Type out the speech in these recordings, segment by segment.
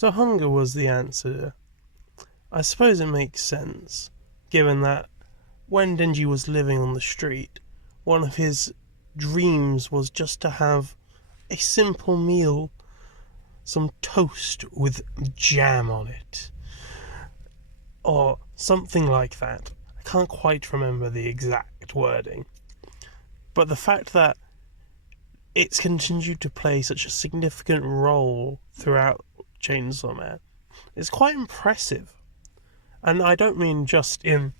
So hunger was the answer. I suppose it makes sense, given that when Denji was living on the street, one of his dreams was just to have a simple meal, some toast with jam on it, or something like that. I can't quite remember the exact wording, but the fact that it's continued to play such a significant role throughout Chainsaw Man is quite impressive. And I don't mean just in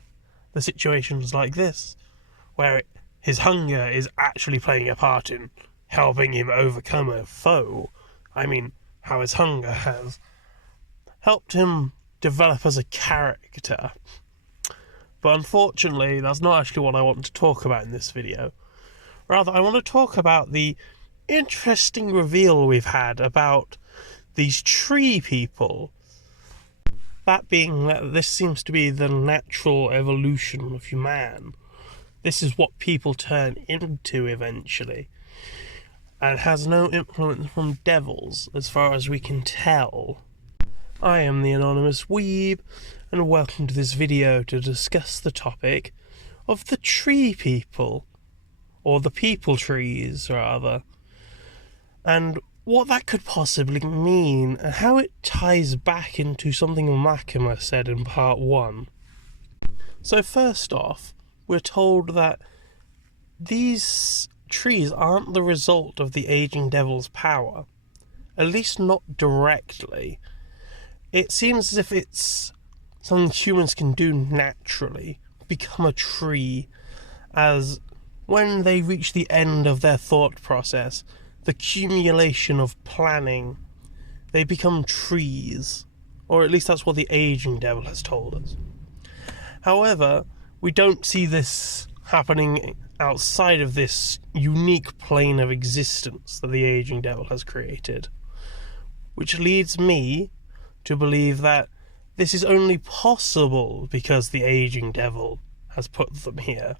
the situations like this, where his hunger is actually playing a part in helping him overcome a foe. I mean, how his hunger has helped him develop as a character. But unfortunately, that's not actually what I want to talk about in this video. Rather, I want to talk about the interesting reveal we've had about these tree people. That being that this seems to be the natural evolution of man. This is what people turn into eventually. And has no influence from devils, as far as we can tell. I am the Anonymous Weeb, and welcome to this video to discuss the topic of the tree people. Or the people trees, rather. And what that could possibly mean, and how it ties back into something Makima said in part 1. So first off, we're told that these trees aren't the result of the aging devil's power. At least not directly. It seems as if it's something humans can do naturally, become a tree, as when they reach the end of their thought process, the accumulation of planning, they become trees. Or at least that's what the aging devil has told us. However, we don't see this happening outside of this unique plane of existence that the aging devil has created. Which leads me to believe that this is only possible because the aging devil has put them here.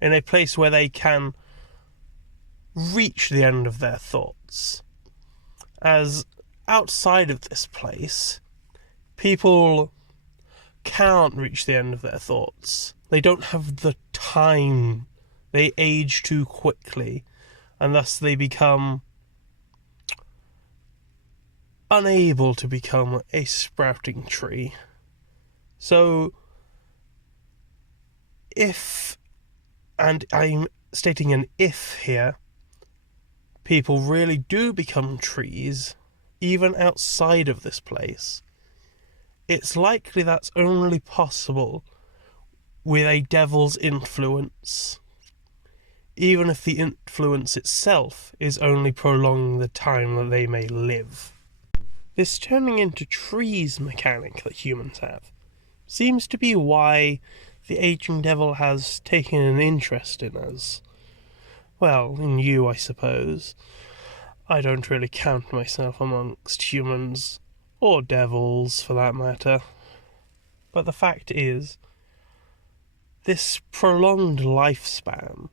In a place where they can reach the end of their thoughts. As outside of this place, people can't reach the end of their thoughts. They don't have the time. They age too quickly, and thus they become unable to become a sprouting tree. So, if, and I'm stating an if here, people really do become trees, even outside of this place, it's likely that's only possible with a devil's influence, even if the influence itself is only prolonging the time that they may live. This turning into trees mechanic that humans have seems to be why the aging devil has taken an interest in us. Well, in you, I suppose. I don't really count myself amongst humans, or devils for that matter. But the fact is, this prolonged lifespan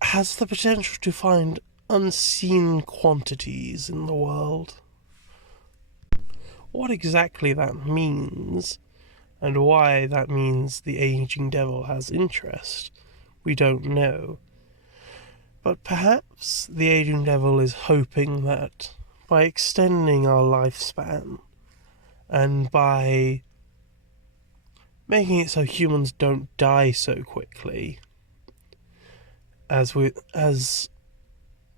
has the potential to find unseen quantities in the world. What exactly that means, and why that means the aging devil has interest, we don't know. But perhaps the aging devil is hoping that by extending our lifespan, and by making it so humans don't die so quickly, as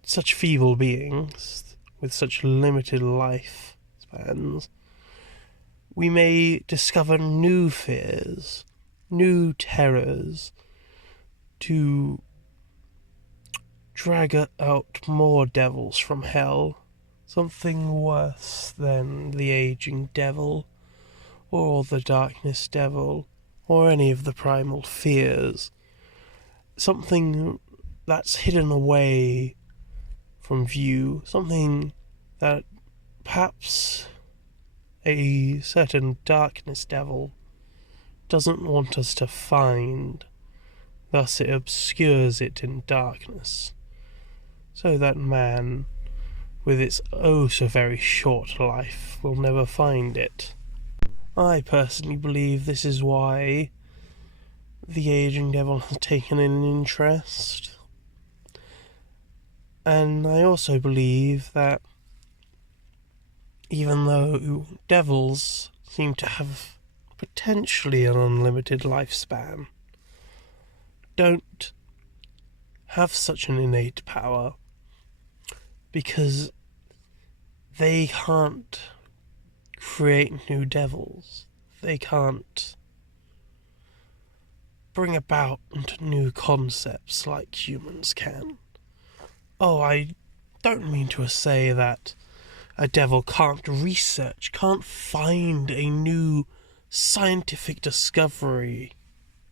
such feeble beings with such limited life spans, we may discover new fears, new terrors, to drag out more devils from hell, something worse than the aging devil, or the darkness devil, or any of the primal fears, something that's hidden away from view, something that perhaps a certain darkness devil doesn't want us to find. Thus it obscures it in darkness, so that man with its oh so very short life, will never find it. I personally believe this is why the aging devil has taken an interest. And I also believe that even though devils seem to have potentially an unlimited lifespan, don't have such an innate power because they can't create new devils. They can't bring about new concepts like humans can. Oh, I don't mean to say that a devil can't research, can't find a new scientific discovery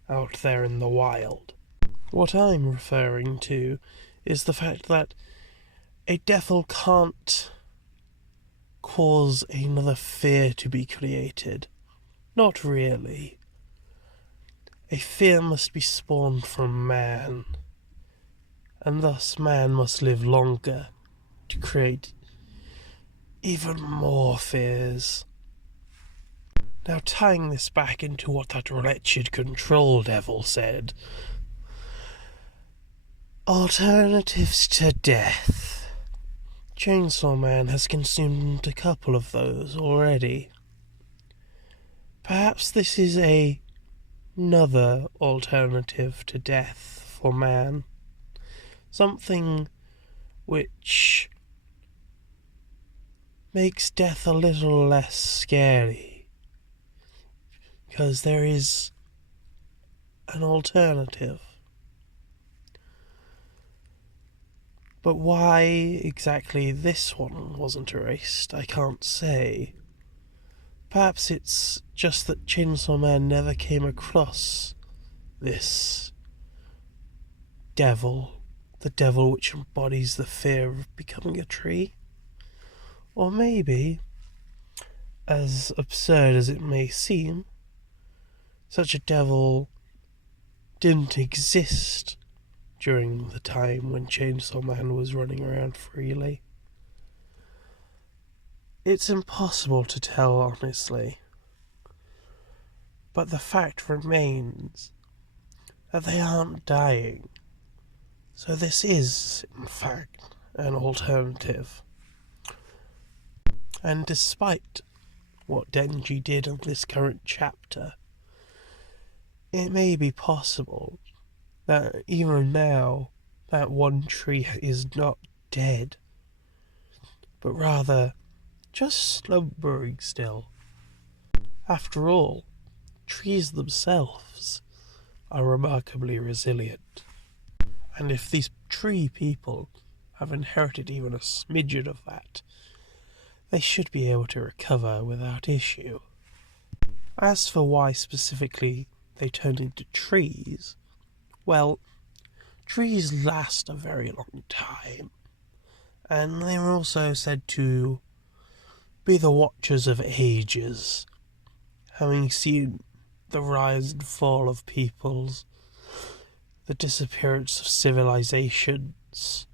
out there in the wild. What I'm referring to is the fact that a devil can't cause another fear to be created. Not really. A fear must be spawned from man, and thus man must live longer to create even more fears. Now, tying this back into what that wretched control devil said, alternatives to death. Chainsaw Man has consumed a couple of those already. Perhaps this is another alternative to death for man. Something which makes death a little less scary, because there is an alternative. But why exactly this one wasn't erased, I can't say. Perhaps it's just that Chainsaw Man never came across this devil, the devil which embodies the fear of becoming a tree. Or maybe, as absurd as it may seem, such a devil didn't exist during the time when Chainsaw Man was running around freely. It's impossible to tell, honestly. But the fact remains that they aren't dying. So this is, in fact, an alternative. And despite what Denji did in this current chapter, it may be possible that even now that one tree is not dead, but rather just slumbering still. After all, trees themselves are remarkably resilient, and if these tree people have inherited even a smidgen of that, they should be able to recover without issue. As for why specifically they turn into trees, well, trees last a very long time, and they are also said to be the watchers of ages, having seen the rise and fall of peoples, the disappearance of civilizations,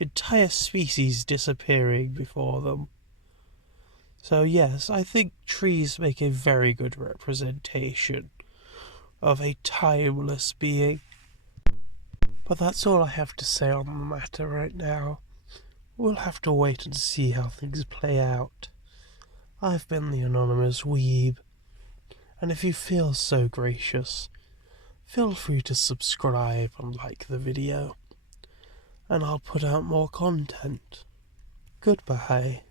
entire species disappearing before them. So yes, I think trees make a very good representation of a timeless being. But that's all I have to say on the matter right now. We'll have to wait and see how things play out. I've been the Anonymous Weeb, and if you feel so gracious, feel free to subscribe and like the video, and I'll put out more content. Goodbye.